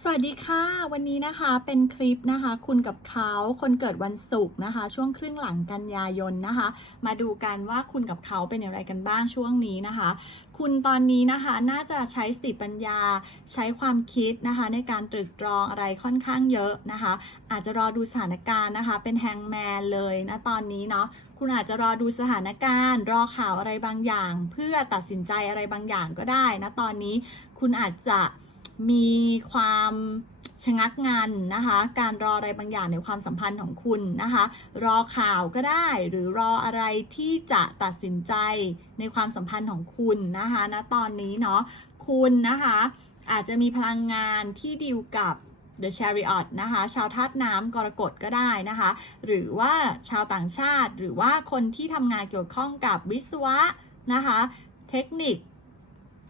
สวัสดีค่ะ วันนี้นะคะเป็นคลิปนะคะ คุณกับเขาคนเกิดวันศุกร์นะคะ ช่วงครึ่งหลังกันยายนนะคะ มาดูกันว่าคุณกับเขาเป็นอย่างไรกันบ้างช่วงนี้นะคะ คุณตอนนี้นะคะน่าจะใช้สติปัญญา ใช้ความคิดนะคะ ในการตรึกตรองอะไรค่อนข้างเยอะนะคะ อาจจะรอดูสถานการณ์นะคะ เป็นแฮงแมนเลยนะตอนนี้เนาะคุณอาจจะรอดูสถานการณ์ รอข่าวอะไรบางอย่าง เพื่อตัดสินใจอะไรบางอย่างก็ได้นะตอนนี้ คุณอาจจะ มีความชะงักงันนะคะ การรออะไรบางอย่างในความสัมพันธ์ของคุณนะคะ รอข่าวก็ได้ หรือรออะไรที่จะตัดสินใจในความสัมพันธ์ของคุณนะคะณตอนนี้เนาะคุณนะคะ อาจจะมีพลังงานที่ดีลกับ The Chariot นะคะ ชาวธาตุน้ำกรกฎก็ได้นะคะ หรือว่าชาวต่างชาติ หรือว่าคนที่ทำงานเกี่ยวข้องกับวิศวะนะคะ เทคนิค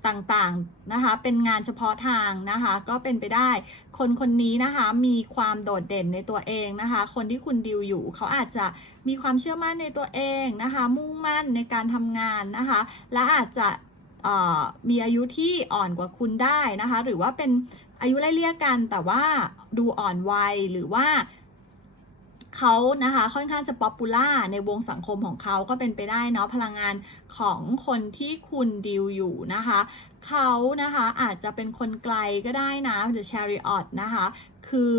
ต่างๆนะคะ เป็นงานเฉพาะทางนะคะ ก็เป็นไปได้ คนคนนี้นะคะมีความโดดเด่นในตัวเองนะคะ คนที่คุณดิวอยู่เขาอาจจะมีความเชื่อมั่นในตัวเองนะคะ มุ่งมั่นในการทำงานนะคะ และอาจจะมีอายุที่อ่อนกว่าคุณได้นะคะ หรือว่าเป็นอายุไล่เลี่ยกันแต่ว่าดูอ่อนวัยหรือว่า เขานะคะค่อนข้างจะป๊อปปูล่าในวงสังคมของเขาก็เป็นไปได้เนาะพลังงานของคนที่คุณดิวอยู่นะคะเขานะคะอาจจะเป็นคนไกลก็ได้นะหรือ Chariot นะคะ คือ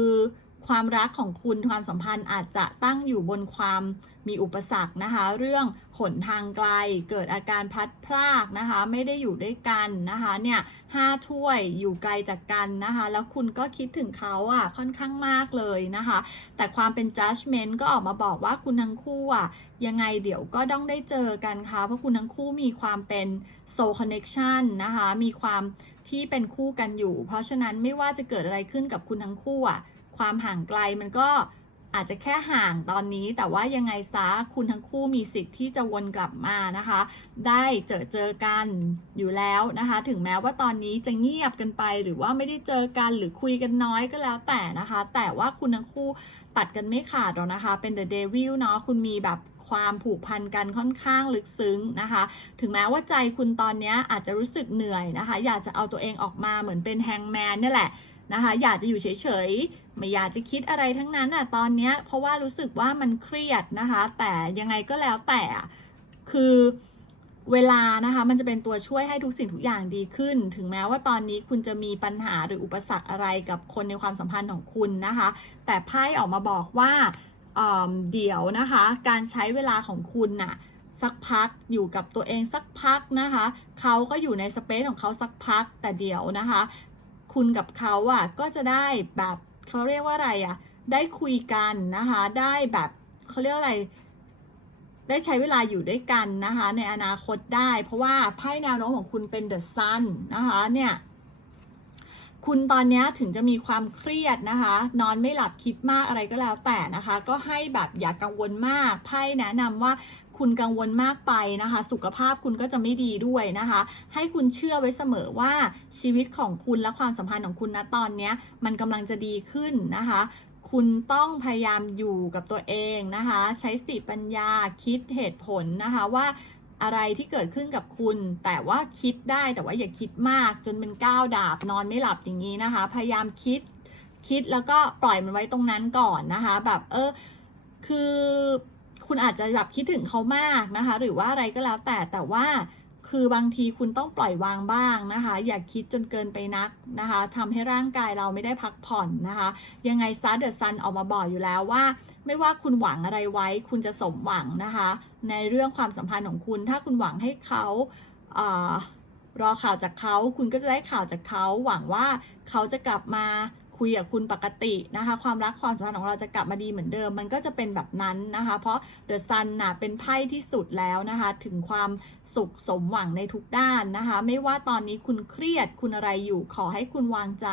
ความรักของคุณความสัมพันธ์อาจจะตั้งอยู่บนความมีอุปสรรคนะคะ เรื่องหนทางไกล เกิดอาการพัดพรากนะคะ ไม่ได้อยู่ด้วยกันนะคะเนี่ยห้าถ้วยอยู่ไกลจากกันนะคะ แล้วคุณก็คิดถึงเขาอะค่อนข้างมากเลยนะคะ แต่ความเป็น judgment ก็ออกมาบอกว่าคุณทั้งคู่อะยังไงเดี๋ยวก็ต้องได้เจอกันค่ะเพราะคุณทั้งคู่มีความเป็น soul connection นะคะ มีความที่เป็นคู่กันอยู่ เพราะฉะนั้นไม่ว่าจะเกิดอะไรขึ้นกับคุณทั้งคู่อะ ความห่างไกลมันก็อาจจะแค่ห่างตอนนี้ แต่ว่ายังไงซะคุณทั้งคู่มีสิทธิ์ที่จะวนกลับมานะคะ ได้เจอเจอกันอยู่แล้วนะคะ ถึงแม้ว่าตอนนี้จะเงียบกันไป หรือว่าไม่ได้เจอกันหรือคุยกันน้อยก็แล้วแต่นะคะ แต่ว่าคุณทั้งคู่ตัดกันไม่ขาดหรอกนะคะ เป็น The Devil เนาะคุณมีแบบความผูกพันกันค่อนข้างลึกซึ้งนะคะ ถึงแม้ว่าใจคุณตอนนี้อาจจะรู้สึกเหนื่อยนะคะ อยากจะเอาตัวเองออกมาเหมือนเป็นแฮงแมนนี่แหละ นะคะ อยากจะอยู่เฉยๆ ไม่อยากจะคิดอะไรทั้งนั้นอะตอนเนี้ยเพราะว่ารู้สึกว่ามันเครียดนะคะ แต่ยังไงก็แล้วแต่คือเวลานะคะมันจะเป็นตัวช่วยให้ทุกสิ่งทุกอย่างดีขึ้น ถึงแม้ว่าตอนนี้คุณจะมีปัญหาหรืออุปสรรคอะไรกับคนในความสัมพันธ์ของคุณนะคะ แต่ไพ่ออกมาบอกว่าเเดี๋ยวนะคะ การใช้เวลาของคุณน่ะสักพักอยู่กับตัวเองสักพักนะคะ เขาก็อยู่ในสเปซของเขาสักพักแต่เดี๋ยวนะคะ คุณกับเขาอะก็จะได้แบบเขาเรียกว่าอะไรอะ ได้คุยกันนะคะ ได้แบบเขาเรียกอะไร ได้ใช้เวลาอยู่ด้วยกันนะคะ ในอนาคตได้ เพราะว่าไพ่แนวโน้มของคุณเป็นเดอะซันนะคะเนี่ยคุณตอนนี้ถึงจะมีความเครียดนะคะ นอนไม่หลับคิดมากอะไรก็แล้วแต่นะคะ ก็ให้แบบอย่ากกังวลมากไพ่แนะนำว่า คุณกังวลมากไปนะคะ สุขภาพคุณก็จะไม่ดีด้วยนะคะ ให้คุณเชื่อไว้เสมอว่าชีวิตของคุณและความสัมพันธ์ของคุณนะตอนนี้มันกำลังจะดีขึ้นนะคะคุณต้องพยายามอยู่กับตัวเองนะคะ ใช้สติปัญญาคิดเหตุผลนะคะว่าอะไรที่เกิดขึ้นกับคุณ แต่ว่าคิดได้แต่ว่าอย่าคิดมากจนเป็นก้าวดาบนอนไม่หลับอย่างนี้นะคะ พยายามคิดคิดแล้วก็ปล่อยมันไว้ตรงนั้นก่อนนะคะ แบบเออคือ คุณอาจจะแบบคิดถึงเขามากนะคะ หรือว่าอะไรก็แล้วแต่แต่ว่าคือบางทีคุณต้องปล่อยวางบ้างนะคะ อย่าคิดจนเกินไปนักนะคะทำให้ร่างกายเราไม่ได้พักผ่อนนะคะ ยังไงซาเดอะซันออกมาบอกอยู่แล้วว่า ไม่ว่าคุณหวังอะไรไว้ คุณจะสมหวังนะคะ ในเรื่องความสัมพันธ์ของคุณ ถ้าคุณหวังให้เขาเรอข่าวจากเขา คุณก็จะได้ข่าวจากเขา หวังว่าเขาจะกลับมา คุยกับคุณปกตินะคะ ความรักความสัมพันธ์ของเราจะกลับมาดีเหมือนเดิม มันก็จะเป็นแบบนั้นนะคะ เพราะเดอะซันน่ะเป็นไพ่ที่สุดแล้วนะคะ ถึงความสุขสมหวังในทุกด้านนะคะ ไม่ว่าตอนนี้คุณเครียดคุณอะไรอยู่ขอให้คุณวางใจ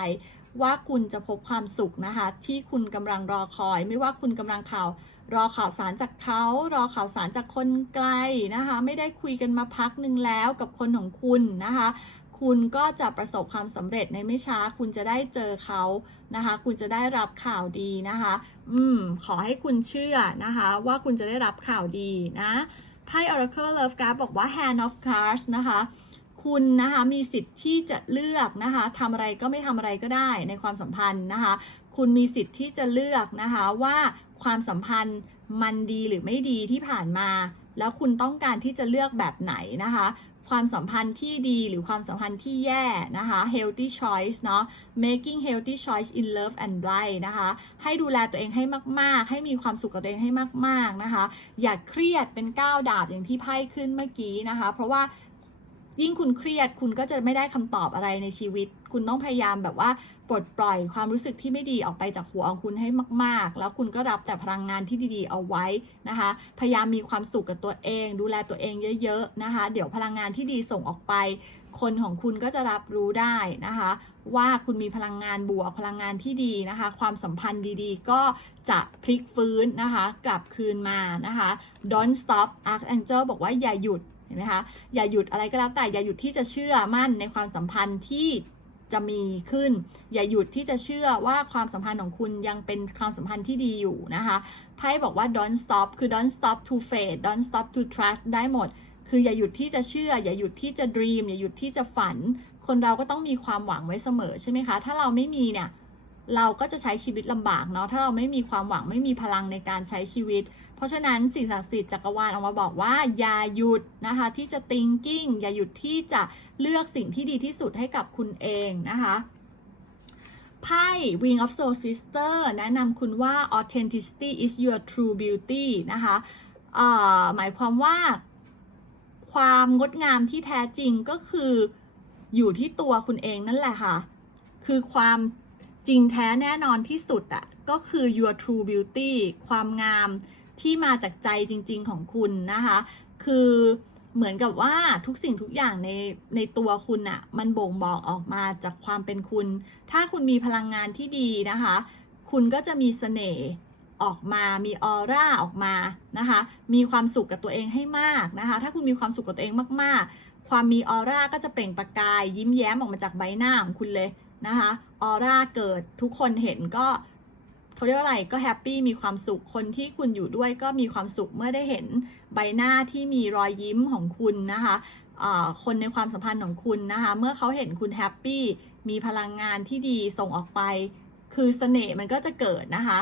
ว่าคุณจะพบความสุขนะคะ ที่คุณกำลังรอคอย ไม่ว่าคุณกำลังข่าว รอข่าวสารจากเขา รอข่าวสารจากคนไกลนะคะ ไม่ได้คุยกันมาพักหนึ่งแล้วกับคนของคุณนะคะ คุณก็จะประสบความสำเร็จในไม่ช้า คุณจะได้เจอเขานะคะ คุณจะได้รับข่าวดีนะคะ อืม ขอให้คุณเชื่อนะคะ ว่าคุณจะได้รับข่าวดีนะไพ่ Oracle Love Card บอกว่า Hand of Cards นะคะ คุณนะคะมีสิทธิ์ที่จะเลือกนะคะทำอะไรก็ไม่ทำอะไรก็ได้ในความสัมพันธ์นะคะ คุณมีสิทธิ์ที่จะเลือกนะคะว่าความสัมพันธ์มันดีหรือไม่ดีที่ผ่านมา แล้วคุณต้องการที่จะเลือกแบบไหนนะคะ ความสัมพันธ์ที่ดีหรือความสัมพันธ์ที่แย่นะคะ healthy choice เนาะ making healthy choice in love and life นะคะ ให้ดูแลตัวเองให้มาก ๆ ให้มีความสุขกับตัวเองให้มาก ๆ นะคะ อย่าเครียดเป็นก้าวดาบอย่างที่ไพ่ขึ้นเมื่อกี้นะคะ เพราะว่า ยิ่งคุณเครียดคุณก็จะไม่ได้คำตอบอะไรในชีวิต คุณต้องพยายามแบบว่าปลดปล่อยความรู้สึกที่ไม่ดีออกไปจากหัวของคุณให้มาก ๆ แล้วคุณก็รับแต่พลังงานที่ดีๆเอาไว้นะคะ พยายามมีความสุขกับตัวเอง ดูแลตัวเองเยอะๆนะคะ เดี๋ยวพลังงานที่ดีส่งออกไป คนของคุณก็จะรับรู้ได้นะคะ ว่าคุณมีพลังงานบวกพลังงานที่ดีนะคะ ความสัมพันธ์ดีๆ ก็จะพลิกฟื้นนะคะ กลับคืนมานะคะ don't stop archangel บอกว่าอย่าหยุด ห็นไหมคะอย่าหยุดอะไรก็แล้วแต่อย่าหยุดที่จะเชื่อมั่นในความสัมพันธ์ที่จะมีขึ้น อย่าหยุดที่จะเชื่อว่าความสัมพันธ์ของคุณยังเป็นความสัมพันธ์ที่ดีอยู่นะคะไพ่บอกว่า don't stop คือ don't stop to faith don't stop to trust ได้หมด คืออย่าหยุดที่จะเชื่อ อย่าหยุดที่จะ dream อย่าหยุดที่จะฝัน คนเราก็ต้องมีความหวังไว้เสมอใช่ไหมคะ ถ้าเราไม่มีเนี่ย เราก็จะใช้ชีวิตลำบากเนาะถ้าเราไม่มีความหวังไม่มีพลังในการใช้ชีวิต เพราะฉะนั้นสิ่งศักดิ์สิทธิ์จักรวาลออกมาบอกว่า อย่าหยุดนะคะ ที่จะ thinking อย่าหยุดที่จะเลือกสิ่งที่ดีที่สุดให้กับคุณเองนะคะไพ่ Wing of Soul Sister แนะนำคุณว่า authenticity is your true beauty นะคะหมายความว่า ความงดงามที่แท้จริงก็คืออยู่ที่ตัวคุณเองนั่นแหละค่ะ คือความ จริงแท้แน่นอนที่สุดอะก็คือ your true beauty ความงามที่มาจากใจจริง ๆของคุณนะคะ คือเหมือนกับว่าทุกสิ่งทุกอย่างในในตัวคุณอะมันบ่งบอกออกมาจากความเป็นคุณ ถ้าคุณมีพลังงานที่ดีนะคะ คุณก็จะมีเสน่ห์ออกมา มีออร่าออกมานะคะ มีความสุขกับตัวเองให้มากนะคะ ถ้าคุณมีความสุขกับตัวเองมากๆ ความมีออร่าก็จะเปล่งประกาย ยิ้มแย้มออกมาจากใบหน้าของคุณเลย นะคะออร่าเกิดทุกคนเห็นก็เขาเรียกว่าอะไรก็แฮปปี้มีความสุขคนที่คุณอยู่ด้วยก็มีความสุขเมื่อได้เห็นใบหน้าที่มีรอยยิ้มของคุณนะคะคนในความสัมพันธ์ของคุณนะคะเมื่อเขาเห็นคุณแฮปปี้มีพลังงานที่ดีส่งออกไป คือเสน่ห์มันก็จะเกิดนะคะ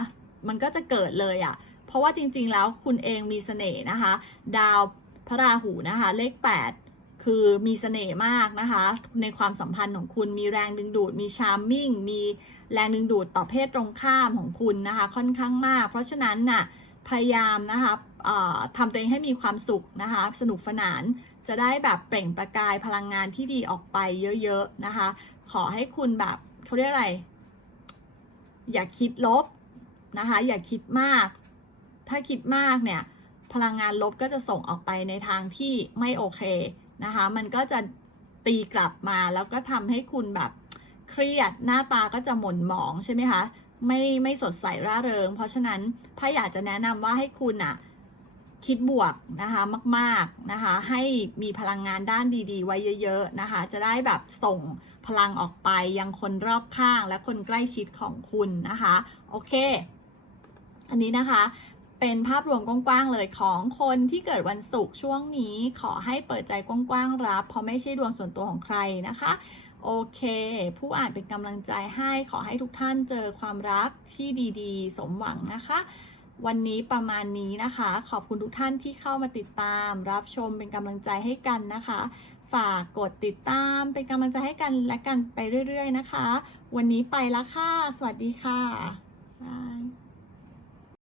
มันก็จะเกิดเลยอะ่ะเพราะว่าจริงๆแล้วคุณเองมีเสน่ห์นะคะ ดาวพระราหูนะคะ เลข 8 คือมีเสน่ห์มากนะคะ ในความสัมพันธ์ของคุณมีแรงดึงดูด มีชาร์มมิ่ง มีแรงดึงดูดต่อเพศตรงข้ามของคุณนะคะ ค่อนข้างมาก เพราะฉะนั้นน่ะพยายามนะคะทำตัวเองให้มีความสุขนะคะ สนุกสนานจะได้แบบเปล่งประกายพลังงานที่ดีออกไปเยอะๆนะคะ ขอให้คุณแบบเขาเรียกอะไร อย่าคิดลบนะคะ อย่าคิดมาก ถ้าคิดมากเนี่ยพลังงานลบก็จะส่งออกไปในทางที่ไม่โอเค นะคะ มันก็จะตีกลับมาแล้วก็ทำให้คุณแบบเครียดหน้าตาก็จะหม่นหมองใช่ไหมคะไม่ไม่สดใสร่าเริง เพราะฉะนั้นพ่อยากจะแนะนำว่าให้คุณอะคิดบวกนะคะมากๆนะคะ ให้มีพลังงานด้านดีๆ ไว้เยอะ ๆนะคะ จะได้แบบส่งพลังออกไปยังคนรอบข้างและคนใกล้ชิดของคุณนะคะ โอเค อันนี้นะคะ เป็นภาพรวมกว้างๆเลยของคนที่เกิดวันศุกร์ช่วงนี้ขอให้เปิดใจกว้างๆรับ เพราะไม่ใช่ดวงส่วนตัวของใครนะคะ โอเค ผู้อ่านเป็นกำลังใจให้ขอให้ทุกท่านเจอความรักที่ดีๆ สมหวังนะคะ วันนี้ประมาณนี้นะคะ ขอบคุณทุกท่านที่เข้ามาติดตาม รับชมเป็นกำลังใจให้กันนะคะ ฝากกดติดตามเป็นกำลังใจให้กันและกันไปเรื่อย ๆ นะคะ วันนี้ไปล้วค่ะ สวัสดีค่ะบาย